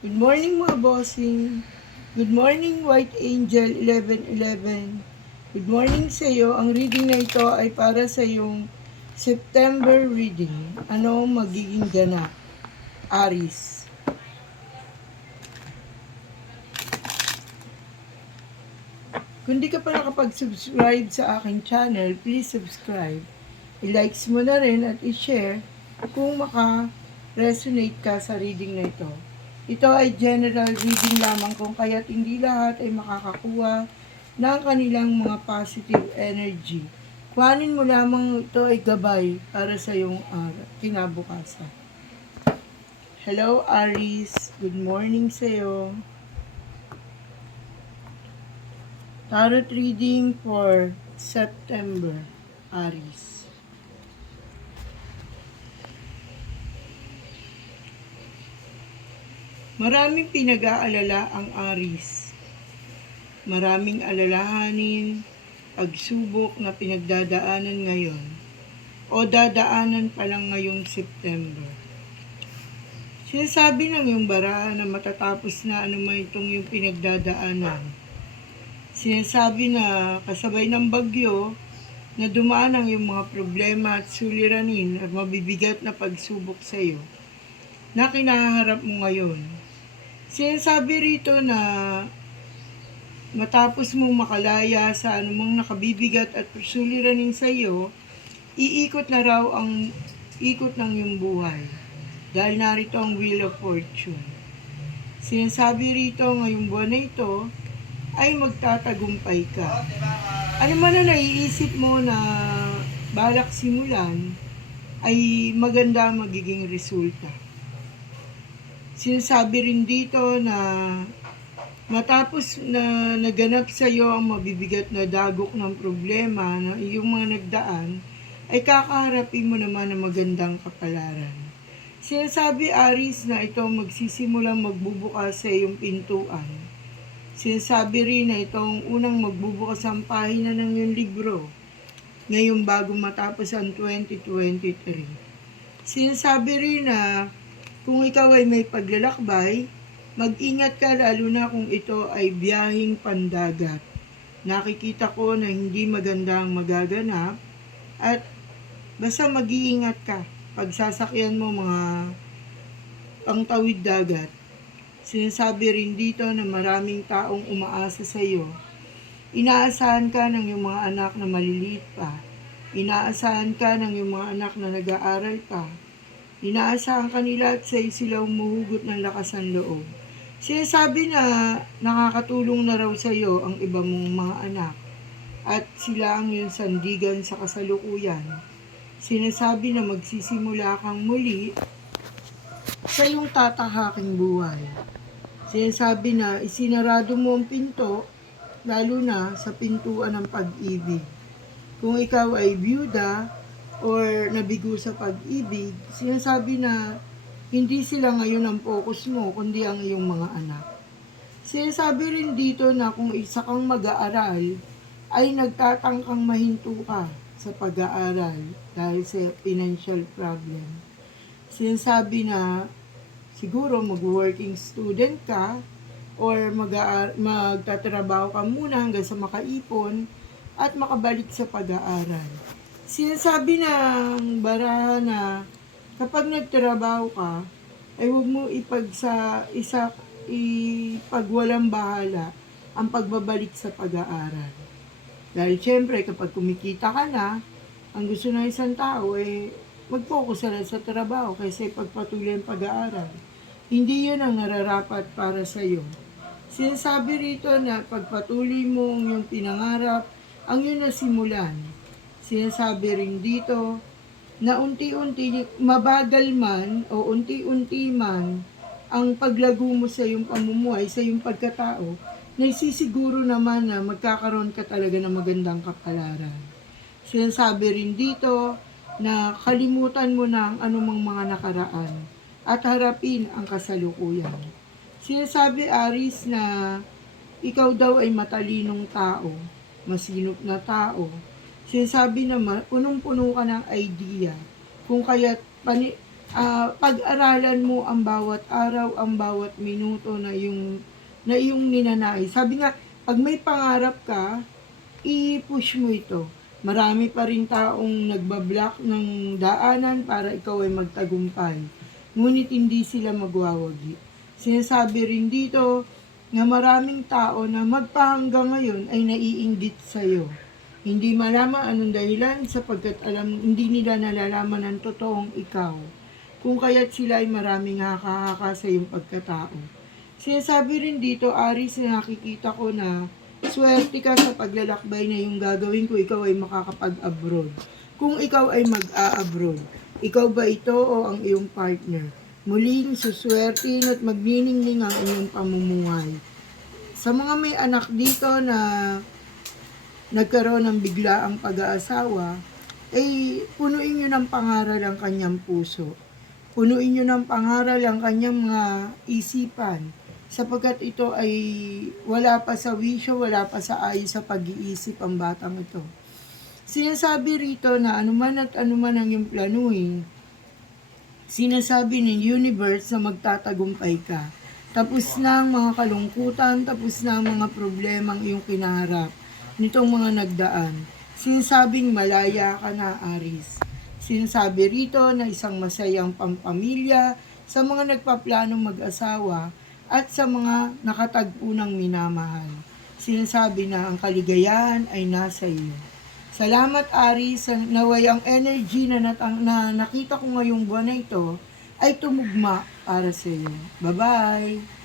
Good morning mga bossing. Good morning White Angel 1111. Good morning sa iyo. Ang reading na ito ay para sa iyong September reading. Ano magiging ganap? Aries. Kung di ka pa nakapag-subscribe sa aking channel, please subscribe. I-likes mo na rin at i-share kung maka-resonate ka sa reading na ito. Ito ay general reading lamang kung kaya't hindi lahat ay makakakuha ng kanilang mga positive energy. Kuhanin mo lamang ito ay gabay para sa iyong kinabukasan. Hello Aries, good morning sa iyo. Tarot reading for September, Aries. Maraming pinag-aalala ang Aries. Maraming alalahanin, pagsubok na pinagdadaanan ngayon o dadaanan pa lang ngayong September. Sinasabi ng iyong barahan na matatapos na anuman itong yung pinagdadaanan. Sinasabi na kasabay ng bagyo na dumaan ang iyong mga problema at suliranin at mabibigat na pagsubok sa iyo na kinaharap mo ngayon. Sinasabi rito na matapos mong makalaya sa anumang nakabibigat at suliranin sa iyo, iikot na raw ang ikot ng iyong buhay. Dahil narito ang Wheel of Fortune. Sinasabi rito ngayong buwan na ito ay magtatagumpay ka. Ano man na naiisip mo na balak simulan, ay maganda magiging resulta. Sinasabi rin dito na matapos na naganap sa iyo ang mabibigat na dagok ng problema na iyong mga nagdaan, ay kakaharapin mo naman ng magandang kapalaran. Sinasabi Aries na ito magsisimulang magbubukas sa iyong pintuan. Sinasabi rin na itong unang magbubukas ang pahina ng iyong libro ngayong bago matapos ang 2023. Sinasabi rin na kung ikaw ay may paglalakbay, mag-ingat ka lalo na kung ito ay biyaheng pandagat. Nakikita ko na hindi maganda ang magaganap at basta mag-iingat ka pag sasakyan mo mga pangtawid dagat. Sinasabi rin dito na maraming taong umaasa sa iyo. Inaasahan ka ng iyong mga anak na maliliit pa. Inaasahan ka ng iyong mga anak na nag-aaral pa. Inaasahan kanila at sa iyo sila umuhugot ng lakas ng loob. Sinasabi na nakakatulong na raw sa iyo ang iba mong mga anak at sila ang iyong sandigan sa kasalukuyan. Sinasabi na magsisimula kang muli sa iyong tatahaking buhay. Sinasabi na isinarado mo ang pinto, lalo na sa pintuan ng pag-ibig. Kung ikaw ay byuda or nabigo sa pag-ibig, sinasabi na hindi sila ngayon ang focus mo, kundi ang iyong mga anak. Sinasabi rin dito na kung isa kang mag-aaral, ay nagtatangkang mahinto ka sa pag-aaral dahil sa financial problem. Sinasabi na siguro mag-working student ka or magtatrabaho ka muna hanggang sa makaipon at makabalik sa pag-aaral. Sinasabi ng barahan na kapag nagtrabaho ka, ay huwag mo ipagwalang bahala ang pagbabalik sa pag-aaral. Dahil syempre kapag kumikita ka na, ang gusto ng isang tao mag-focus na sa trabaho kaysa ipagpatuloy ang pag-aaral. Hindi yun ang nararapat para sa iyo. Sinasabi rito na pagpatuloy mo ang iyong pinangarap, ang iyong nasimulan. Sinasabi rin dito na unti-unti, mabagal man o unti-unti man ang paglago mo sa iyong pamumuhay, sa iyong pagkatao, nagsisiguro naman na magkakaroon ka talaga ng magandang kapalaran. Sinasabi rin dito na kalimutan mo na ang anumang mga nakaraan at harapin ang kasalukuyan. Sinasabi Aries na ikaw daw ay matalinong tao, masinop na tao. Sinasabi naman, punong-puno ka ng idea, kung kaya't pag-aralan mo ang bawat araw, ang bawat minuto na iyong ninanais. Sabi nga, 'pag may pangarap ka, i-push mo ito. Marami pa ring taong nagba-block ng daanan para ikaw ay magtagumpay, ngunit hindi sila magwawagi. Sinasabi rin dito na maraming tao na magpahanggang ngayon ay naiinggit sa'yo. Hindi malaman anong dahilan sapagkat hindi nila nalalaman ang totoong ikaw. Kung kaya't sila ay maraming haka-haka sa iyong pagkatao. Sinasabi rin dito, Aris, na nakikita ko na swerte ka sa paglalakbay na yung gagawin ko, ikaw ay makakapag-abroad. Kung ikaw ay mag-a-abroad, ikaw ba ito o ang iyong partner? Muling suswertin at magniningning ang iyong pamumuhay. Sa mga may anak dito na nagkaroon ng biglaang pag-aasawa, ay punuin nyo ng pangaral ang kanyang puso. Punuin nyo ng pangaral ang kanyang mga isipan, sapagkat ito ay wala pa sa wisyo, wala pa sa ayos sa pag-iisip ang batang ito. Sinasabi rito na anuman at anuman ang iyong planuhin, sinasabi ng universe na magtatagumpay ka. Tapos na ang mga kalungkutan, tapos na ang mga problemang iyong kinaharap nitong mga nagdaan. Sinasabing malaya ka na, Aris. Sinasabi rito na isang masayang pampamilya sa mga nagpaplanong mag-asawa at sa mga nakatagpo ng minamahal. Sinasabi na ang kaligayahan ay nasa iyo. Salamat, Aris, naway ang energy na nakita ko ngayong buwan na ito ay tumugma para sa iyo. Bye-bye!